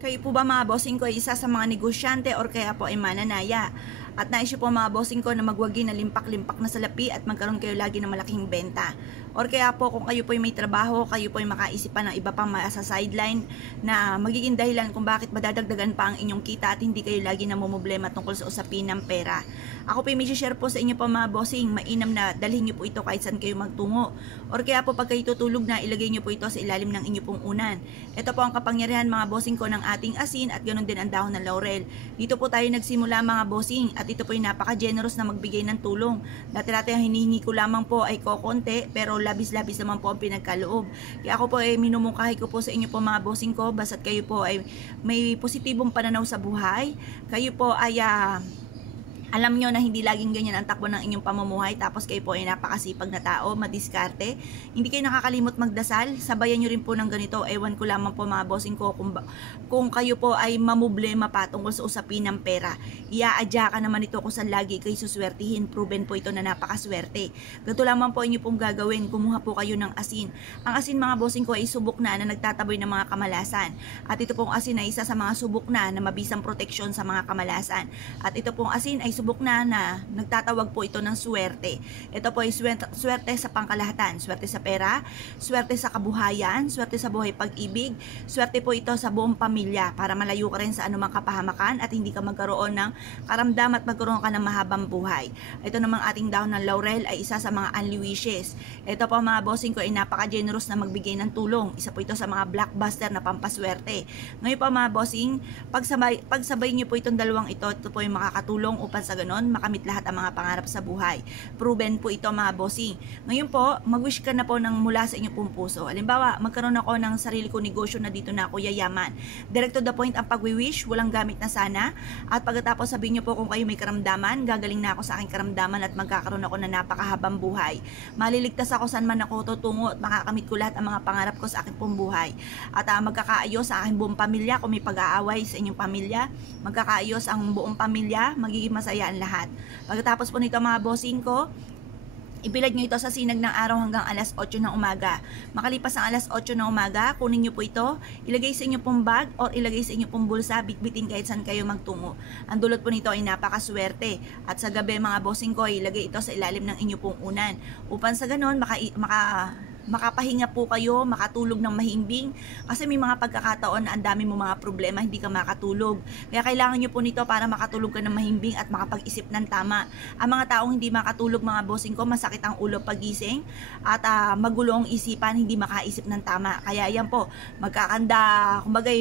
Kayo po ba mga bossing ko ay isa sa mga negosyante or kaya po ay mananaya? At nais po mga bossing ko na magwagi na limpak-limpak na salapi at magkaroon kayo lagi ng malaking benta. Or kaya po kung kayo po ay may trabaho, kayo po ay makaisipan ng iba pang sa sideline na magiging dahilan kung bakit madadagdagan pa ang inyong kita at hindi kayo lagi namumblema tungkol sa usapin ng pera. Ako po ay may share po sa inyo po mga bossing, mainam na dalhin nyo po ito kahit saan kayo magtungo. Or kaya po pag kayo tutulog na, ilagay nyo po ito sa ilalim ng inyo pong unan. Ito po ang kapangyarihan mga bossing ko ng ating asin at ganoon din ang dahon ng laurel. Dito po tayo nagsimula mga bossing at ito po ay napaka-generous na magbigay ng tulong. Dati-dati ang hinihingi ko lamang po ay kokonti pero labis-labis naman po ang pinagkaloob. Kaya ako po ay minumungkahi ko po sa inyo po mga bossing ko basta't kayo po ay may positibong pananaw sa buhay. Kayo po ay alam nyo na hindi laging ganyan ang takbo ng inyong pamumuhay tapos kayo po ay napakasipag na tao, madiskarte. Hindi kayo nakakalimot magdasal, sabayan nyo rin po ng ganito. Ewan ko lamang po mga bossing ko kung kayo po ay mamublema pa tungkol sa usapin ng pera. Iaadya ka naman ito kung saan lagi kayo suswertihin. Proven po ito na napakaswerte. Ganito lamang po inyo pong gagawin, kumuha po kayo ng asin. Ang asin mga bossing ko ay subok na nagtataboy ng mga kamalasan. At ito pong asin ay isa sa mga subok na mabisang proteksyon sa mga kamalasan. At ito pong asin ay subok na nagtatawag po ito ng swerte. Ito po ay swerte sa pangkalahatan, swerte sa pera, swerte sa kabuhayan, swerte sa buhay pag-ibig, swerte po ito sa buong pamilya para malayo ka rin sa anumang kapahamakan at hindi ka magkaroon ng karamdam at magkaroon ka ng mahabang buhay. Ito namang ating dahon ng laurel ay isa sa mga unli wishes. Ito po mga bossing ko ay napaka-generous na magbigay ng tulong. Isa po ito sa mga blockbuster na pampaswerte. Ngayon po mga bossing, pagsabay niyo po itong dalawang ito po ay makakatulong upang sa ganon, makamit lahat ang mga pangarap sa buhay. Proven po ito mga bossing. Ngayon po, mag-wish ka na po ng mula sa inyong pong puso. Halimbawa, magkaroon ako ng sarili ko negosyo na dito na ako yayaman. Direct to the point ang pag-wish, walang gamit na sana. At pagkatapos sabihin niyo po kung kayo may karamdaman, gagaling na ako sa aking karamdaman at magkakaroon ako ng napakahabang buhay. Maliligtas ako saan man ako tutungo at makakamit ko lahat ang mga pangarap ko sa aking pong buhay. At magkakaayos sa aking buong pamilya kung may pag-aaway sa inyong pamilya. Magkakaayos ang buong pamilya, magiging masaya ang lahat. Pagkatapos po nito mga bossing ko, ibilad nyo ito sa sinag ng araw hanggang alas 8 ng umaga. Makalipas ang alas 8 ng umaga, kunin nyo po ito, ilagay sa inyo pong bag or ilagay sa inyo pong bulsa, bitbitin kahit saan kayo magtungo. Ang dulot po nito ay napakaswerte. At sa gabi mga bossing ko, ilagay ito sa ilalim ng inyo pong unan. Upang sa ganon, makapahinga po kayo, makatulog ng mahimbing kasi may mga pagkakataon na ang dami mo mga problema, hindi ka makatulog. Kaya kailangan nyo po nito para makatulog ka ng mahimbing at makapag-isip ng tama. Ang mga taong hindi makatulog mga bossing ko, masakit ang ulo pagising at magulo ang isipan, hindi makaisip ng tama. Kaya yan po, magkakanda, kumbaga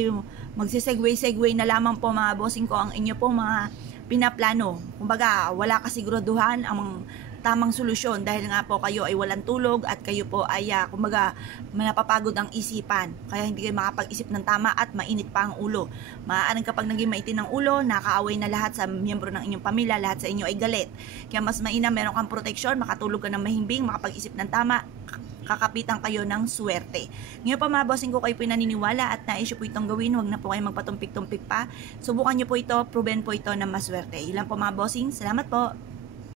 magsisegway na lamang po mga bossing ko ang inyo po mga pinaplano. Kumbaga wala kasiguraduhan ang tamang solusyon dahil nga po kayo ay walang tulog at kayo po ay kumbaga napapagod ang isipan, kaya hindi kayo makapag-isip ng tama at mainit pa ang ulo. Maaaring kapag naging maitin ang ulo, nakaaway na lahat sa miyembro ng inyong pamilya, lahat sa inyo ay galit. Kaya mas mainam meron kang proteksyon, makatulog ka ng mahimbing, makapag-isip ng tama, kakapitan kayo ng swerte. Ngayon pa mga bossing ko, kayo po naniniwala at nais po itong gawin, huwag na po kayo magpatumpik-tumpik pa. Subukan nyo po ito, proven po ito na maswerte. Ilan po mga bossing, salamat po.